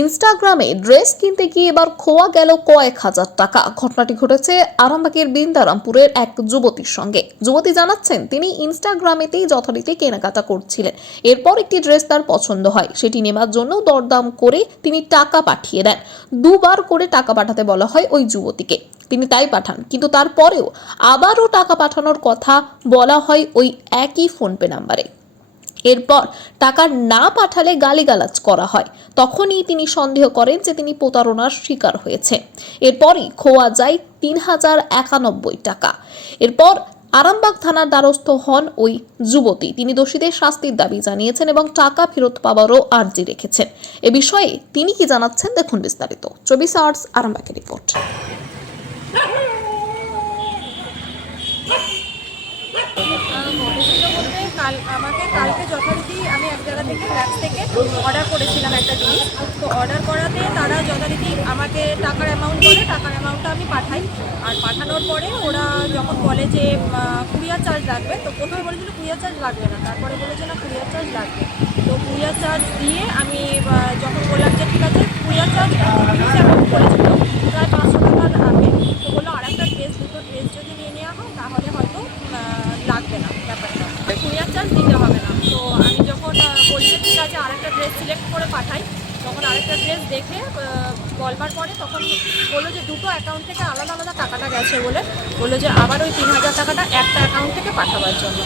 ইনস্টাগ্রামে ড্রেস কিনতে গিয়ে এবার খোয়া গেল কয়েক হাজার টাকা। ঘটনাটি ঘটেছে আরামবাগের বিন্দারামপুরের এক যুবতীর সঙ্গে। যুবতী জানাচ্ছেন, তিনি ইনস্টাগ্রামেতেই যথারীতি কেনাকাটা করছিলেন। এরপর একটি ড্রেস তার পছন্দ হয়, সেটি নেবার জন্য দরদাম করে তিনি টাকা পাঠিয়ে দেন। দুবার করে টাকা পাঠাতে বলা হয় ওই যুবতীকে, তিনি তাই পাঠান, কিন্তু তারপরেও আবারও টাকা পাঠানোর কথা বলা হয় ওই একই ফোনপে নাম্বারে। এরপর টাকা না পাঠালে গালিগালাজ করা হয়। তখনই তিনি সন্দেহ করেন যে তিনি প্রতারণার শিকার হয়েছে। এরপরই খোয়া যায় ৩,০৯১ টাকা। এরপর আরামবাগ থানার দ্বারস্থ হন ওই যুবতী। তিনি দোষীদের শাস্তির দাবি জানিয়েছেন এবং টাকা ফেরত পাওয়ারও আর্জি রেখেছেন। এ বিষয়ে তিনি কি জানাচ্ছেন দেখুন বিস্তারিত। 24 আওয়ার্স আরামবাগের রিপোর্ট। আমাকে কালকে যথারীতি আমি এক জায়গা থেকে ফ্ল্যাক্স থেকে অর্ডার করেছিলাম একটা জিনিস। তো অর্ডার করাতে তারা যথারীতি আমাকে টাকার অ্যামাউন্ট বলে, টাকার অ্যামাউন্টটা আমি পাঠাই। আর পাঠানোর পরে ওরা যখন বলে যে কুরিয়ার চার্জ লাগবে, তো প্রথমে বলেছিল কুরিয়ার চার্জ লাগবে না, তারপরে বলেছে না কুরিয়ার চার্জ লাগবে। তো কুরিয়ার চার্জ দিয়ে আমি যখন বললাম যে ঠিক আছে কুরিয়ার চার্জ বলেছিল প্রায় 500 টাকা লাগবে। তো বললো আর একটা দুটো ড্রেস যদি নিয়ে নেওয়া হয় তাহলে হয়তো লাগবে না ব্যাপারটা, কুরিয়ার চার্জ দিতে হবে না। তো আমি যখন বলি যে ঠিক আছে আরেকটা ড্রেস সিলেক্ট করে পাঠাই, তখন আরেকটা ড্রেস দেখে বলবার পরে তখন বললো যে দুটো অ্যাকাউন্ট থেকে আলাদা আলাদা টাকাটা গেছে বলে বললো যে আবার ওই 3,000 টাকাটা একটা অ্যাকাউন্ট থেকে পাঠাবার জন্য।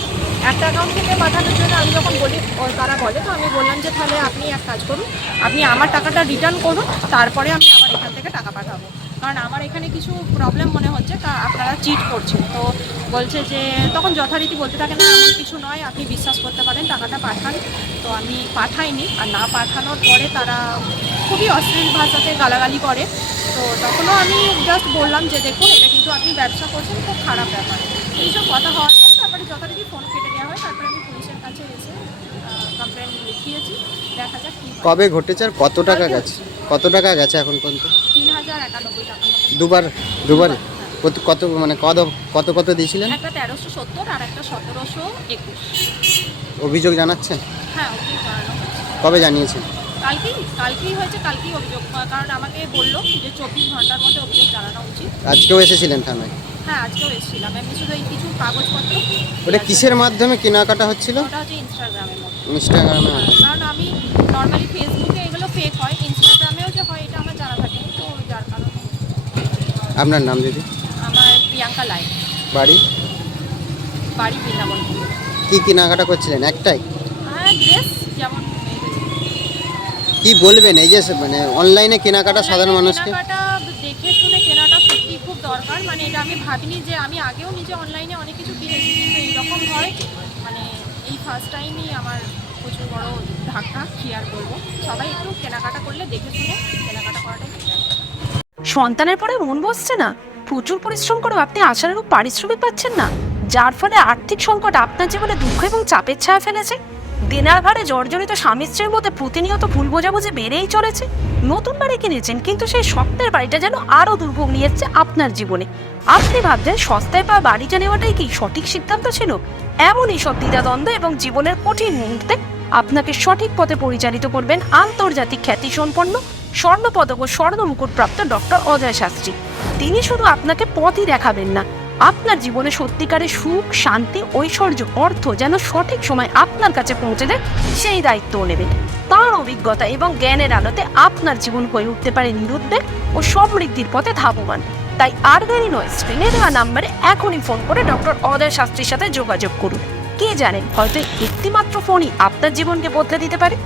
একটা অ্যাকাউন্ট থেকে পাঠানোর জন্য আমি যখন বলি, তারা বলে, তো আমি বললাম যে তাহলে আপনি এক কাজ করুন, আপনি আমার টাকাটা রিটার্ন করুন, তারপরে আমি আবার এখান থেকে টাকা পাঠাবো, কারণ আমার এখানে কিছু প্রবলেম মনে হচ্ছে, আপনারা চিট করছেন। তো বলছে যে তখন যথারীতি বলতে থাকে, না এমন কিছু নয়, আপনি বিশ্বাস করতে পারেন, টাকাটা পাঠান। তো আমি পাঠাইনি, আর না পাঠানোর পরে তারা খুবই অশ্লীল ভাষাতে গালাগালি করে। তো তখনও আমি জাস্ট বললাম যে দেখুন এটা কিন্তু আপনি ব্যবসা করছেন, খুব খারাপ ব্যাপার। এইসব কথা হওয়ার পর তারপরে যথারীতি ফোন কেটে দেওয়া হয়। তারপরে আমি পুলিশের কাছে এসে কমপ্লেন লিখিয়েছি, দেখা যাক কী। কবে ঘটেছে আর কত টাকা গেছে? কত টাকা গেছে এখন পর্যন্ত? 3,091 টাকা। দুবার কত মানে কত কত দিয়েছিলেন? একটা 1,370 আর একটা 1,721। অভিযোগ জানাচ্ছেন? হ্যাঁ, অভিযোগ জানানো হয়েছে। কবে জানিয়েছেন? কালকেই হয়েছে, কালকেই অভিযোগ, কারণ আমাকে বললো যে 24 ঘন্টার মধ্যে অভিযোগ জানানো উচিত। আজকেও এসেছিলেন থানায়? হ্যাঁ, আজকেও এসেছিলাম। এমনি শুধু এই কিছু কাগজপত্র। ওটা কিসের মাধ্যমে কেনাকাটা হচ্ছিল? ওটা হচ্ছে ইনস্টাগ্রামের মধ্যে। ইনস্টাগ্রামে? কারণ আমি নর্মালি ফেসবুকে এগুলো ফেক হয়, ইনস্টাগ্রামেও যে হয় এটা আমার জানা থাকে, তো যার কারণে। আপনার নাম দিদি? আমার প্রিয়াঙ্কা লাই। বাড়ি বৃন্দাবন। কি কেনাকাটা করছিলেন? একটাই? হ্যাঁ, ড্রেস যেমন। কি বলবেন এই যে মানে অনলাইনে কেনাকাটা সাধারণ মানুষকে? কেনাকাটা দেখে শুনে কেনাটা সত্যি খুব দরকার। মানে এটা আমি ভাবিনি যে আমি আগেও নিজে অনলাইনে অনেক কিছু কিনেছি, কিন্তু এইরকম হয় মানে এই ফার্স্ট টাইমই আমার প্রচুর বড় ধাক্কা, কি আর বলবো। সবাই একটু কেনাকাটা করলে দেখে শুনে কেনাকাটা করাটাই বেটার। সন্তানের পরে মন বসছে না, প্রচুর পরিশ্রম করেও আপনি আশানুরূপ পারিশ্রমিক পাচ্ছেন না, যার ফলে আর্থিক সংকট আপনার জীবনে দুঃখ এবং চাপের ছায়া ফেলেছে। দেনার ভারে জর্জরিত স্বামী স্ত্রীর মধ্যে প্রতিনিয়ত ভুল বোঝাবুঝি বেড়েই চলেছে। নতুন বাড়ি কিনেছেন, কিন্তু সেই স্বপ্নের বাড়িটা যেন আরো দুর্ভোগ নিয়ে এসেছে আপনার জীবনে। আপনি ভাবছেন সস্তায় পাওয়া বাড়িটা নেওয়াটাই কি সঠিক সিদ্ধান্ত ছিল? এমনই সব দ্বিধাদ্বন্দ্ব এবং জীবনের কঠিন মুহূর্তে আপনাকে সঠিক পথে পরিচালিত করবেন আন্তর্জাতিক খ্যাতিসম্পন্ন স্বর্ণপদক ও স্বর্ণ মুকুটপ্রাপ্ত ডক্টর অজয় শাস্ত্রী। তিনি শুধু আপনাকে পথই দেখাবেন না, আপনার জীবনে সত্যিকারের সুখ, শান্তি, ঐশ্বর্য, অর্থ যেন সঠিক সময় আপনার কাছে পৌঁছে দেয় সেই দায়িত্বও নেবেন। তার অভিজ্ঞতা এবং জ্ঞানের আলোতে আপনার জীবন হয়ে উঠতে পারে নিরুদ্বেগ ও সমৃদ্ধির পথে ধাবমান। তাই আর দেরি নয়, স্ক্রিনে দেওয়া নাম্বারে এখনই ফোন করে ডক্টর অজয় শাস্ত্রীর সাথে যোগাযোগ করুন। কে জানেন, হয়তো একটি মাত্র ফোনই আপনার জীবনকে বদলে দিতে পারে।